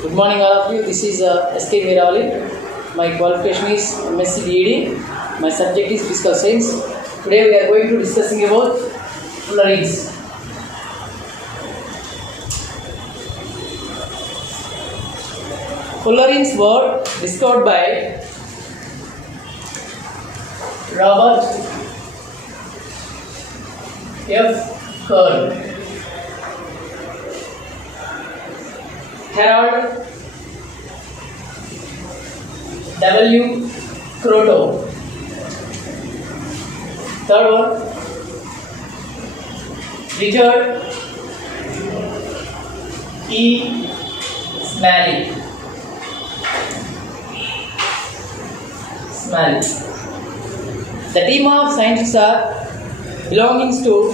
Good morning, all of you. This is SK Mirali. My qualification is MSc BEd. My subject is physical science. Today we are going to discussing about fullerenes. Fullerenes were discovered by Robert F. Curl, Harold W. Croto. Third one, Richard E. Smalley. The team of scientists are belonging to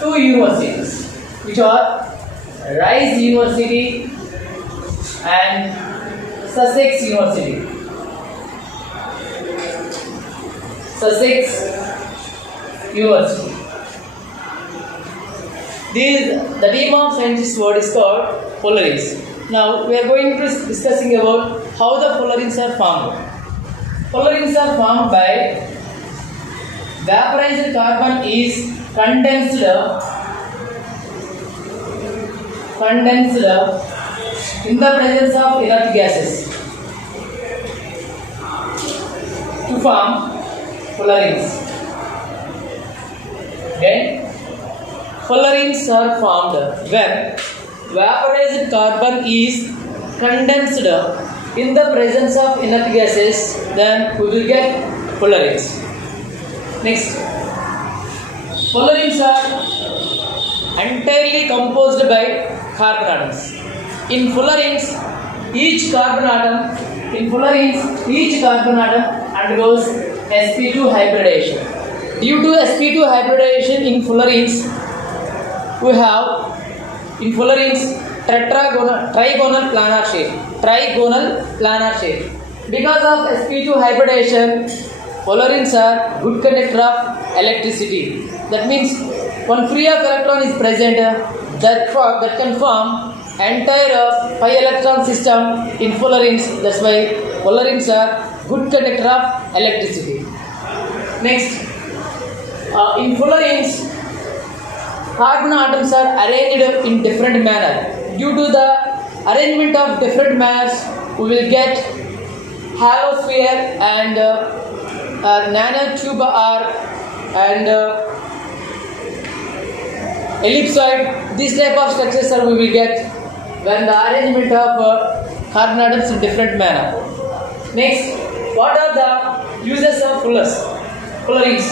two universities, which are Rice University and Sussex University. Sussex University. The team of scientists were discovered fullerenes. Now we are going to discussing about how the fullerenes are formed. Fullerenes are formed by vaporized carbon is condensed in the presence of inert gases to form fullerenes. Then fullerenes are formed when vaporized carbon is condensed in the presence of inert gases, then we will get fullerenes. Next, fullerenes are entirely composed by carbon atoms. In fullerenes, each carbon atom undergoes sp2 hybridization. Due to sp2 hybridization in fullerenes, we have in fullerenes trigonal planar shape. Because of sp2 hybridization, fullerenes are good conductor of electricity. That means one free of electron is present that can form entire pi electron system in fullerenes. That's why fullerenes are good conductor of electricity. Next, in fullerenes, carbon atoms are arranged in different manner. Due to the arrangement of different manners, we will get halosphere and nanotube and ellipsoid. This type of structures we will get when the arrangement of carbon atoms in different manner. Next, what are the uses of fullerenes?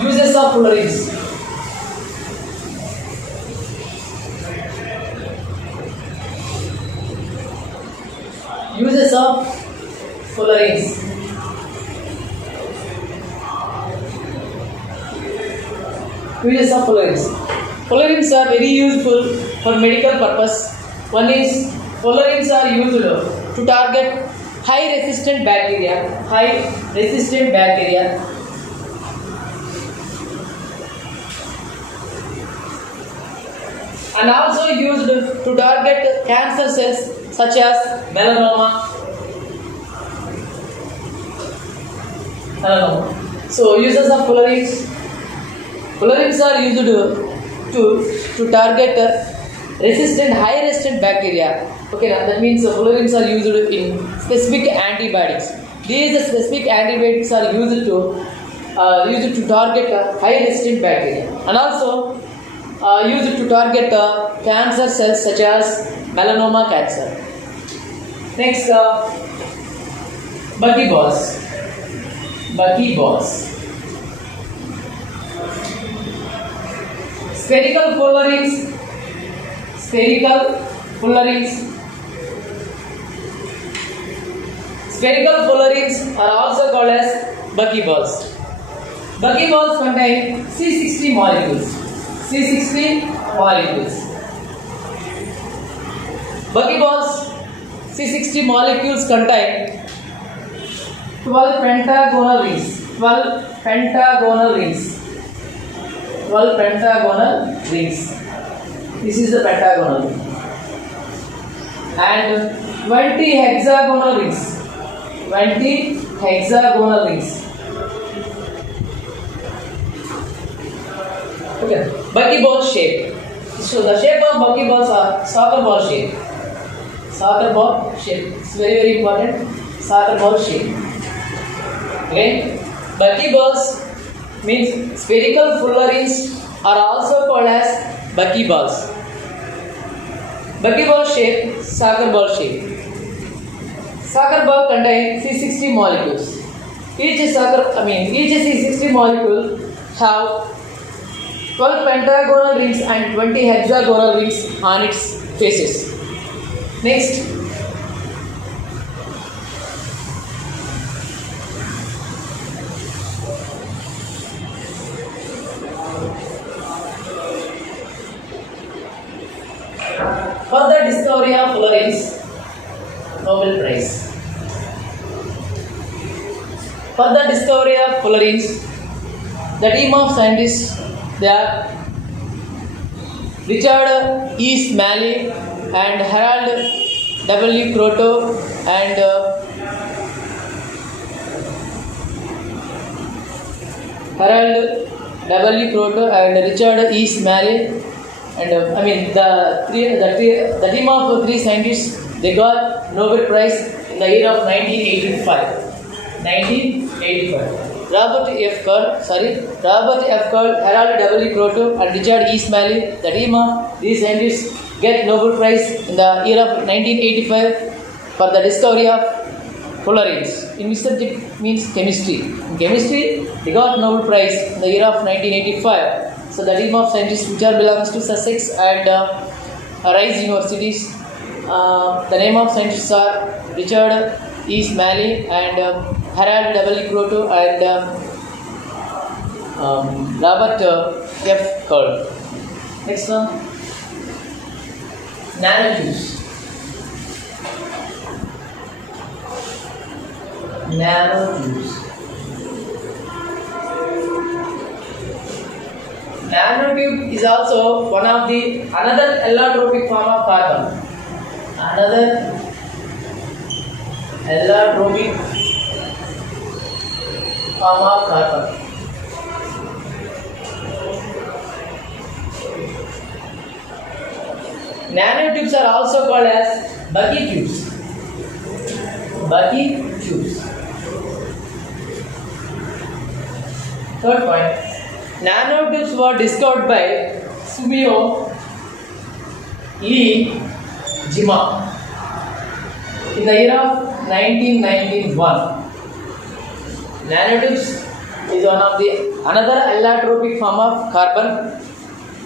Uses of fullerenes. Uses of fullerenes. Uses of fullerenes. Fullerenes are very useful for medical purpose. One is fullerenes are used to target high resistant bacteria, and also used to target cancer cells such as melanoma. So uses of fullerenes. Fullerenes are used to target high resistant bacteria. Okay, that means fullerenes are used in specific antibiotics. These specific antibiotics are used to target high resistant bacteria, and also used to target cancer cells such as melanoma cancer. Next, buckyballs. Spherical fullerenes are also called as buckyballs. Buckyballs contain C60 molecules. Buckyballs C60 molecules contain 12 pentagonal rings. 12 pentagonal rings. This is the pentagonal ring. and 20 hexagonal rings. 20 hexagonal rings. Okay. Buckyball shape. So the shape of buckyballs are soccer ball shape. Soccer ball shape. It's very important. Soccer ball shape. Okay. Buckyballs means spherical fullerenes are also called as buckyballs. Buckyball shape, soccer ball shape. Soccer ball contains C60 molecules. Each C60 molecule have 12 pentagonal rings and 20 hexagonal rings on its faces. Next, for the discovery of fullerenes, Nobel Prize. For the discovery of fullerenes, the team of scientists, they are Richard E. Smalley and Harold W. Kroto and Richard E. Smalley and the team of three scientists, they got Nobel Prize in the year of 1985. Robert F. Curl, Harold W. Kroto and Richard E. Smalley, the team of these scientists, get Nobel Prize in the year of 1985 for the discovery of fullerenes. In which subject means chemistry. In chemistry, they got Nobel Prize in the year of 1985. So the team of scientists which are belongs to Sussex and Rice universities. The name of scientists are Richard E. Smalley and Harold W. Kroto and Robert F. Curl. Next one, nanotubes. Nanotube is also one of the another allotropic form of carbon. Another allotropic form of carbon. Nanotubes are also called as Bucky tubes. Third point, nanotubes were discovered by Sumio Lee Jima in the year of 1991. Nanotubes is one of the another allotropic form of carbon.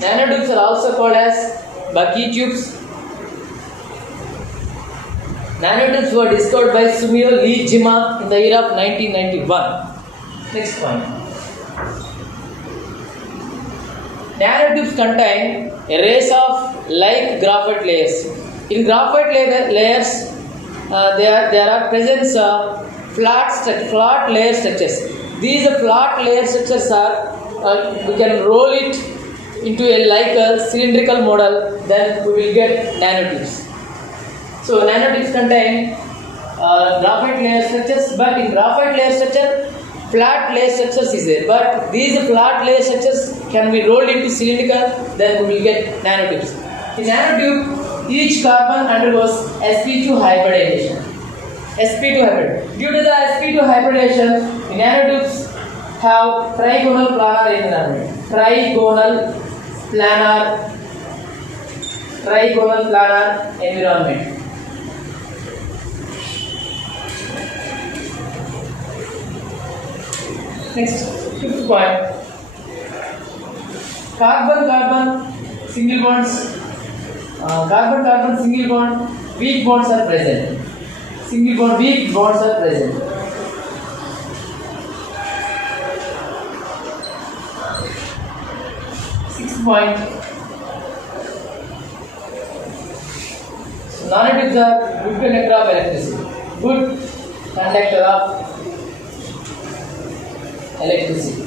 Nanotubes are also called as Bucky tubes. Nanotubes were discovered by Sumio Lee Jima in the year of 1991. Next point. Nanotubes contain a race of like graphite layers. In graphite layers, there are present flat layer structures. These flat layer structures are we can roll it into a cylindrical model. Then we will get nanotubes. So nanotubes contain graphite layer structures, but in graphite layer structure, flat layer structures is there. But these flat layer structures can be rolled into cylindrical. Then we will get nanotubes. In nanotube, each carbon undergoes sp2 hybridization. Due to the sp2 hybridization, nanotubes have trigonal planar environment. Trigonal planar environment. Next, fifth point. Carbon single bonds. Carbon single bond weak bonds are present. Single bond weak bonds are present. Sixth point. So nanotubes are good conductor of electricity. Good conductor of electricity.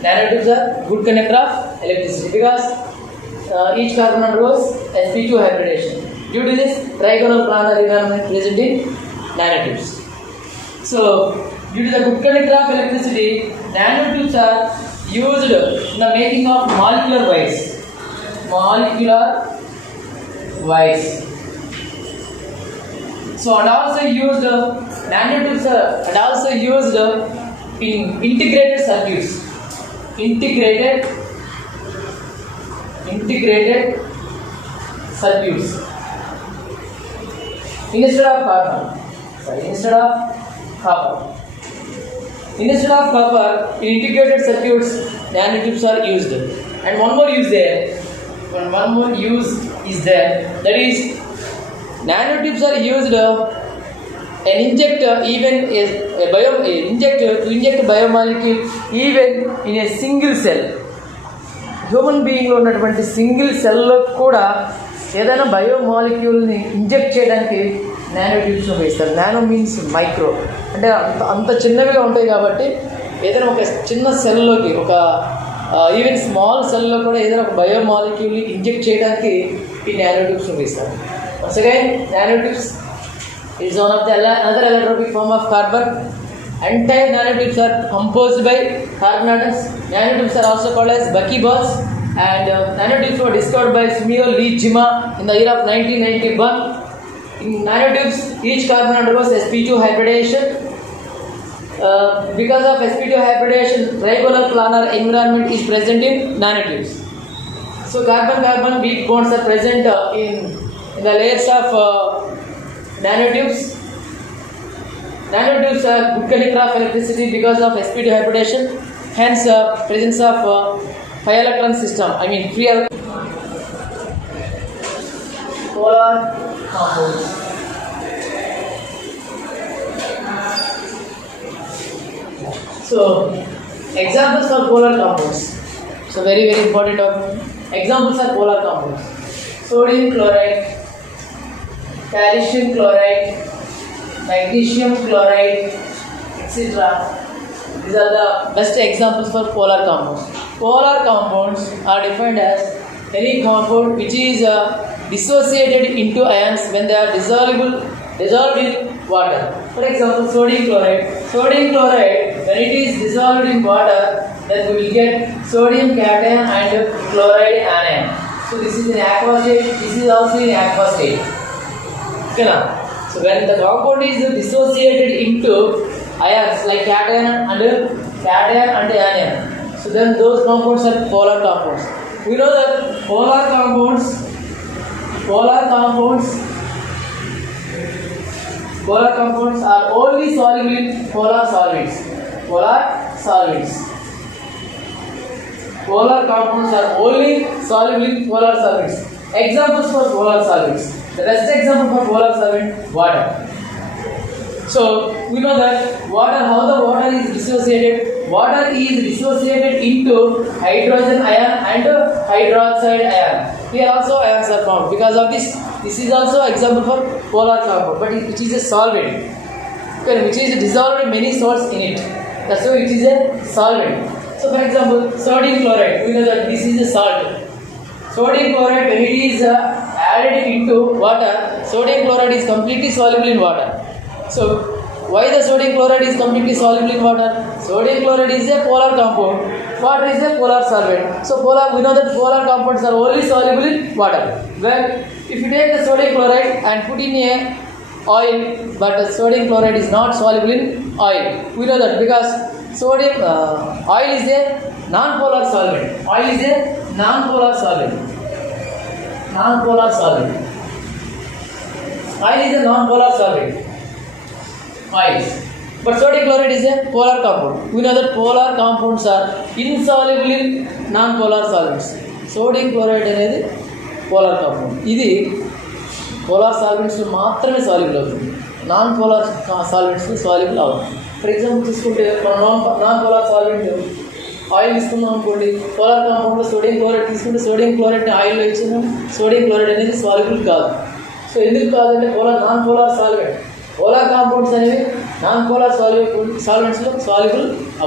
Nanotubes are good conductor of electricity because each carbon undergoes sp2 hybridization. Due to this, trigonal planar environment present in nanotubes. So, due to the good conductor of electricity, nanotubes are used in the making of molecular wires. So, and also used nanotubes are used in integrated circuits. Integrated circuits. Instead of copper, in integrated circuits, nanotubes are used. And one more use is there. That is, nanotubes are used and inject even inject biomolecule even in a single cell. Human బీయింగ్లో ఉన్నటువంటి single సెల్లో కూడా ఏదైనా బయోమాలిక్యూల్ని inject చేయడానికి nano tubes ఉపయోగిస్తారు. Nano means micro, అంటే అంత చిన్నవిగా ఉంటాయి కాబట్టి ఏదైనా ఒక చిన్న సెల్లోకి ఈవెన్ స్మాల్ సెల్లో కూడా ఏదైనా ఒక బయోమాలిక్యూల్ని ఇంజెక్ట్ చేయడానికి ఈ నానో ట్యూబ్స్ ఉపయోగిస్తారు. Once again, nanotubes is one of the another allotropic form of carbon. Entire nanotubes are composed by carbon atoms. Nanotubes are also called as buckyballs, and nanotubes were discovered by Sumio Lee Jima in the year of 1991. In nanotubes, each carbon undergoes sp2 hybridization. Because of sp2 hybridization, trigonal planar environment is present in nanotubes. So carbon-carbon weak bonds are present in the layers of nanotubes. Nanotubes are good conductor of electricity because of sp2 hybridization. Hence, presence of high electron system. I mean, free polar compounds. So, examples for polar compounds. So, very important topic. Examples are polar compounds: sodium chloride, calcium chloride, magnesium chloride, etc. These are the best examples for polar compounds. Polar compounds are defined as any compound which is dissociated into ions when they are dissolved in water. For example, sodium chloride. Sodium chloride, when it is dissolved in water, then we will get sodium cation and chloride anion. So this is in aqua state. This is also in aqua state. Okay, now. So when the compound is dissociated into ions like cation and anion, so then those compounds are polar compounds. We know that polar compounds are only soluble in polar solvents. Polar compounds are only soluble in polar solvents. Examples for polar solvents. The best example for polar solvent, water. So we know that how the water is dissociated. Water is dissociated into hydrogen ion and hydroxide ion. Here also ions are formed. Because of this is also example for polar compound, but which is a solvent, okay, which is dissolved in many salts in it. That's why it is a solvent. So for example, sodium chloride. We know that this is a salt. Sodium chloride, when it is added into water, sodium chloride is completely soluble in water. So why the sodium chloride is completely soluble in water? Sodium chloride is a polar compound. Water is a polar solvent. So we know that polar compounds are only soluble in water. Well, if you take the sodium chloride and put in a oil, but the sodium chloride is not soluble in oil. We know that because oil is a non-polar solvent. Oil is a non-polar solvent. Oil is a non-polar solvent. But sodium chloride is a polar compound. We know that polar compounds are insoluble in non-polar solvents. Sodium chloride అనేది polar compound. ఇది polar solvents లో మాత్రమే soluble అవుతుంది. Non-polar solvents లో soluble అవుతుంది. For example, తీసుకుంటే non-polar solvent oil తీసుకున్నాం అనుకోండి, పోలార్ కాంపౌండ్లో సోడియం క్లోరైడ్ తీసుకుంటే సోడియం క్లోరైడ్ని ఆయిల్లో ఇచ్చినాం, సోడియం క్లోరైడ్ అనేది సాల్యుబుల్ కాదు. సో ఎందుకు కాదంటే non polar solvent. Polar compounds అనేవి నాన్ పోలార్ సాల్వెంట్స్లో సాల్యుబుల్ అవుతాయి.